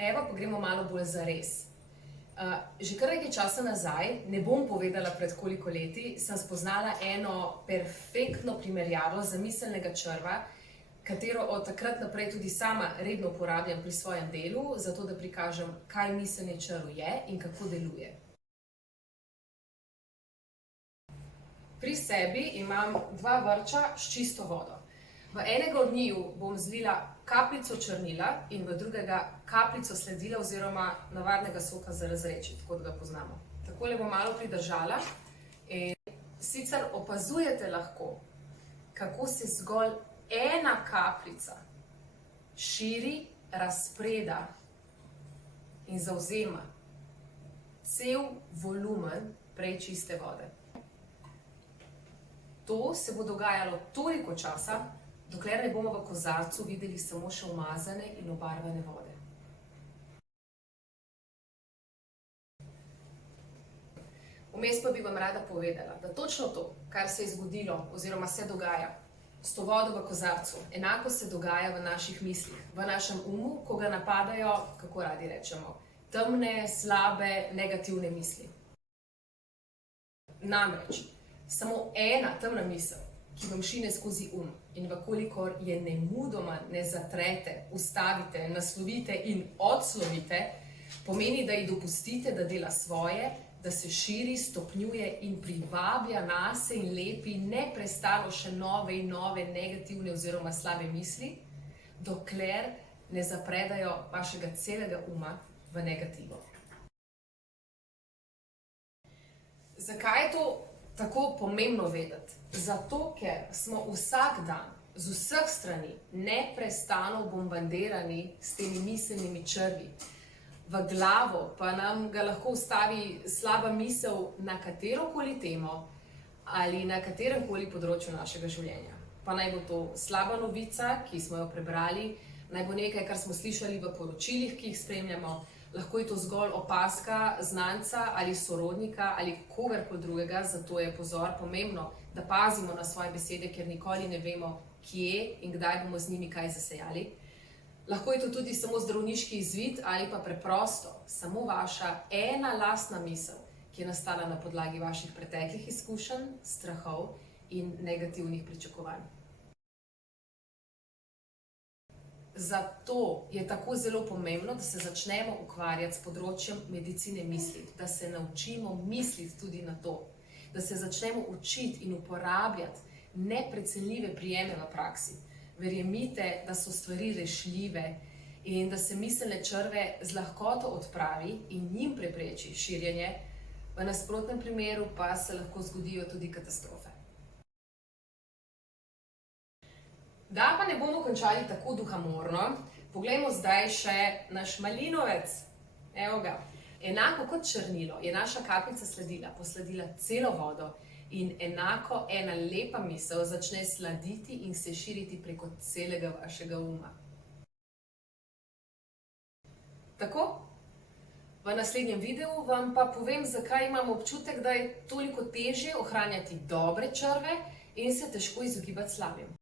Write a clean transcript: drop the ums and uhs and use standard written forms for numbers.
Evo, pa gremo malo bolj za res. Že kar nekaj časa nazaj, ne bom povedala pred koliko leti, sem spoznala eno perfektno primerjavo zamiselnega črva, katero od takrat naprej tudi sama redno uporabljam pri svojem delu, zato da prikažem, kaj miselni črv je in kako deluje. Pri sebi imam 2 vrča s čisto vodo. V enega od njiju bom zlila kapljico črnila in v drugega kapljico sledila oziroma navadnega soka za razredčiti, tako da ga poznamo. Takole bom malo pridržala in sicer opazujete lahko, kako se zgolj ena kapljica širi, razpreda in zavzema cel volumen prej čiste vode. To se bo dogajalo toliko časa, dokler ne bomo v kozarcu videli samo še umazane in obarvane vode. Vmes pa bi vam rada povedala, da točno to, kar se je zgodilo oziroma se dogaja s to vodo v kozarcu, enako se dogaja v naših mislih, v našem umu, ko ga napadajo, kako radi rečemo, temne, slabe, negativne misli. Namreč, samo ena temna misel, ki vam šine skozi in vkolikor je nemudoma ne zatrete, ustavite, naslovite in odslovite, pomeni, da ji dopustite, da dela svoje, da se širi, stopnjuje in privablja nase in lepi neprestano še nove in nove negativne oziroma slabe misli, dokler ne zapredajo vašega celega uma v negativo. Zakaj je to tako pomembno vedeti? Zato, ker smo vsak dan z vseh strani neprestano bombardirani s temi miselnimi črvi. V glavo pa nam ga lahko ustavi slaba misel na katerokoli temo ali na kateremkoli področju našega življenja. Pa naj bo to slaba novica, ki smo jo prebrali, naj bo nekaj, kar smo slišali v poročilih, ki jih spremljamo, lahko je to zgolj opazka znanca ali sorodnika ali kogarkoli drugega, zato je pozor pomembno, da pazimo na svoje besede, ker nikoli ne vemo, kje in kdaj bomo z njimi kaj zasejali. Lahko je to tudi samo zdravniški izvid ali pa preprosto samo vaša ena lastna misel, ki je nastala na podlagi vaših preteklih izkušenj, strahov in negativnih pričakovanj. Zato je tako zelo pomembno, da se začnemo ukvarjati s področjem medicine misli, da se naučimo misliti tudi na to, da se začnemo učiti in uporabljati neprecenljive prijeme v praksi. Verjemite, da so stvari rešljive in da se miselne črve z lahkoto odpravi in njim prepreči širjenje, v nasprotnem primeru pa se lahko zgodijo tudi katastrofe. Da pa ne bomo končali tako duhamorno, poglejmo zdaj še naš malinovec. Evo ga. Enako kot črnilo je naša kapljica posladila celo vodo in enako ena lepa misel začne sladiti in se širiti preko celega vašega uma. Tako, v naslednjem videu vam pa povem, zakaj imam občutek, da je toliko težje ohranjati dobre črve in se težko izogibati slabim.